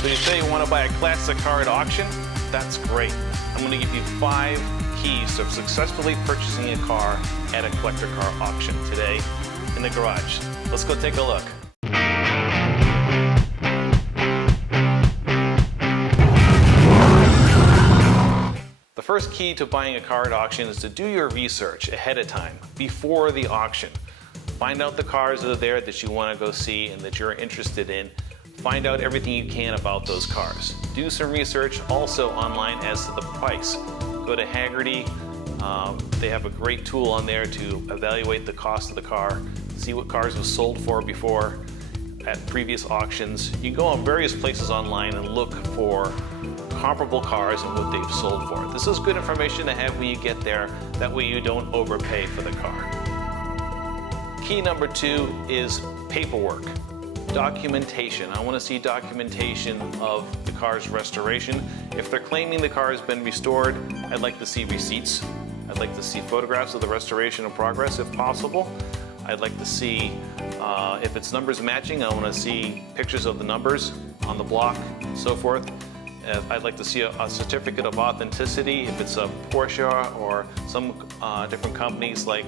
So you say you want to buy a classic car at auction? That's great. I'm going to give you 5 keys to successfully purchasing a car at a collector car auction today in the garage. Let's go take a look. The first key to buying a car at auction is to do your research ahead of time, before the auction. Find out the cars that are there that you want to go see and that you're interested in. Find out everything you can about those cars. Do some research also online as to the price. Go to Haggerty. They have a great tool on there to evaluate the cost of the car, see what cars have sold for before at previous auctions. You can go on various places online and look for comparable cars and what they've sold for. This is good information to have when you get there. That way you don't overpay for the car. Key number 2 is paperwork. Documentation. I want to see documentation of the car's restoration. If they're claiming the car has been restored, I'd like to see receipts. I'd like to see photographs of the restoration in progress if possible. I'd like to see if it's numbers matching. I want to see pictures of the numbers on the block, so forth. I'd like to see a certificate of authenticity if it's a Porsche or some different companies like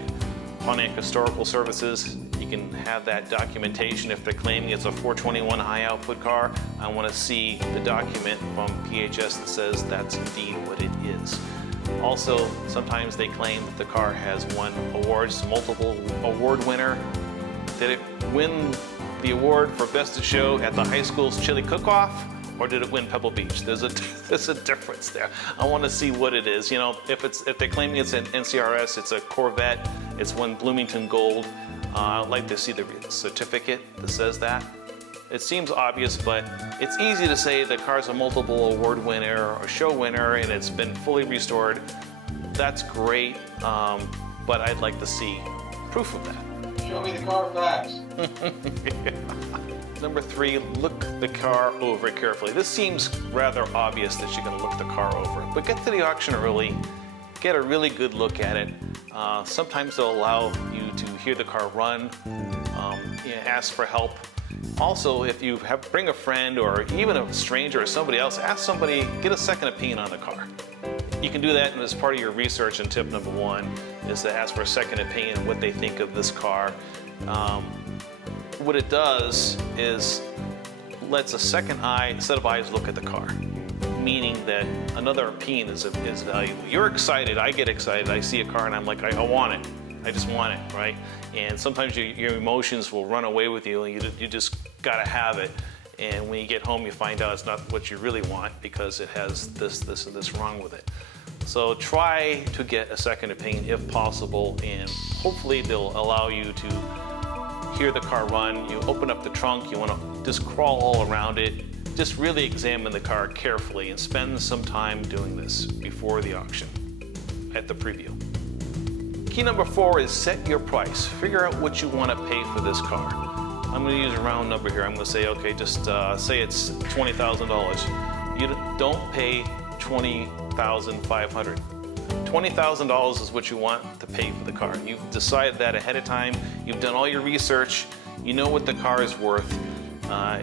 Pontiac Historical Services. You can have that documentation. If they're claiming it's a 421 high output car, I want to see the document from PHS that says that's indeed what it is. Also, sometimes they claim that the car has won awards, multiple award winner. Did it win the award for Best of Show at the high school's chili cook-off? Or did it win Pebble Beach? There's a difference there. I want to see what it is. You know, if they're claiming it's an NCRS, it's a Corvette, it's won Bloomington Gold. I'd like to see the certificate that says that. It seems obvious, but it's easy to say the car's a multiple award winner or show winner and it's been fully restored. That's great, but I'd like to see proof of that. Show me the Carfax. Number 3, look the car over carefully. This seems rather obvious that you're going to look the car over, but get to the auction early, get a really good look at it. Sometimes they'll allow you to hear the car run, ask for help. Also, if you bring a friend or even a stranger or somebody else, ask somebody, get a second opinion on the car. You can do that as part of your research, and tip number 1 is to ask for a second opinion on what they think of this car. What it does is lets a second set of eyes look at the car, meaning that another opinion is valuable. You're excited, I get excited, I see a car and I'm like, I want it. I just want it, right? And sometimes your emotions will run away with you and you just gotta have it. And when you get home, you find out it's not what you really want because it has this, and this wrong with it. So try to get a second opinion if possible, and hopefully they'll allow you to hear the car run. You open up the trunk, you want to just crawl all around it. Just really examine the car carefully and spend some time doing this before the auction at the preview. Key number 4 is set your price. Figure out what you want to pay for this car. I'm going to use a round number here. I'm going to say, okay, just say it's $20,000. You don't pay $20,500. $20,000 is what you want to pay for the car. You've decided that ahead of time. You've done all your research. You know what the car is worth.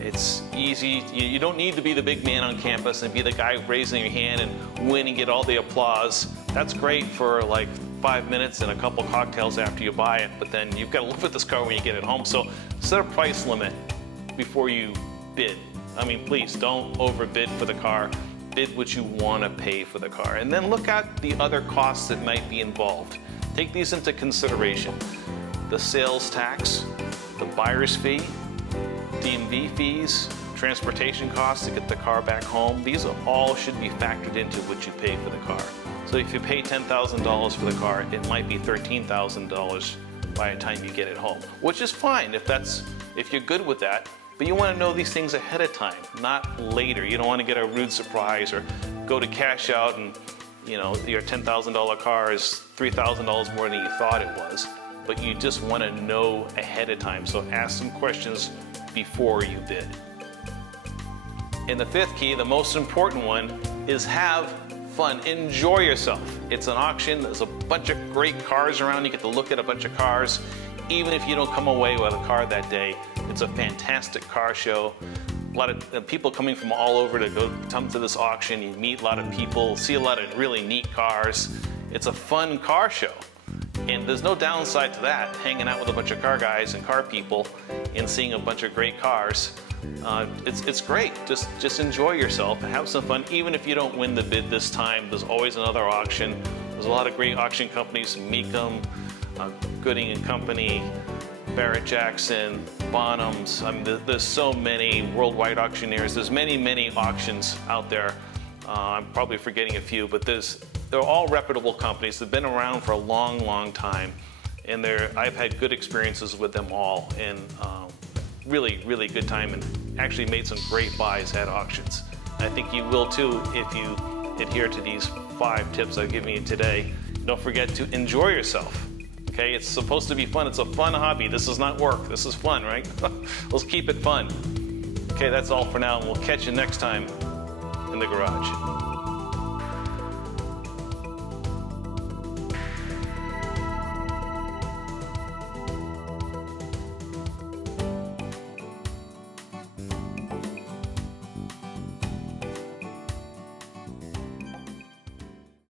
It's easy. You don't need to be the big man on campus and be the guy raising your hand and win and get all the applause. That's great for like 5 minutes and a couple cocktails after you buy it, but then you've got to live with this car when you get it home. So set a price limit before you bid. I mean, please don't overbid for the car. Bid what you want to pay for the car, and then look at the other costs that might be involved. Take these into consideration. The sales tax, the buyer's fee, DMV fees, transportation costs to get the car back home. These all should be factored into what you pay for the car. So if you pay $10,000 for the car, it might be $13,000 by the time you get it home, which is fine if you're good with that. But you want to know these things ahead of time, not later. You don't want to get a rude surprise or go to cash out and your $10,000 car is $3,000 more than you thought it was. But you just want to know ahead of time. So ask some questions before you bid. And the 5th key, the most important one, is have fun. Enjoy yourself. It's an auction. There's a bunch of great cars around. You get to look at a bunch of cars. Even if you don't come away with a car that day, it's a fantastic car show. a lot of people coming from all over to come to this auction. You meet a lot of people, see a lot of really neat cars. It's a fun car show. And there's no downside to that, hanging out with a bunch of car guys and car people and seeing a bunch of great cars. It's great. Just enjoy yourself and have some fun. Even if you don't win the bid this time, there's always another auction. There's a lot of great auction companies, Mecum, Gooding and Company, Barrett Jackson, Bonhams. I mean, there's so many worldwide auctioneers. There's many auctions out there. I'm probably forgetting a few, but they're all reputable companies. They've been around for a long time, and I've had good experiences with them all, and really good time, and actually made some great buys at auctions. And I think you will too if you adhere to these 5 tips I've given you today. Don't forget to enjoy yourself. Okay, it's supposed to be fun. It's a fun hobby. This is not work. This is fun, right? Let's keep it fun. Okay, that's all for now, and we'll catch you next time in the garage.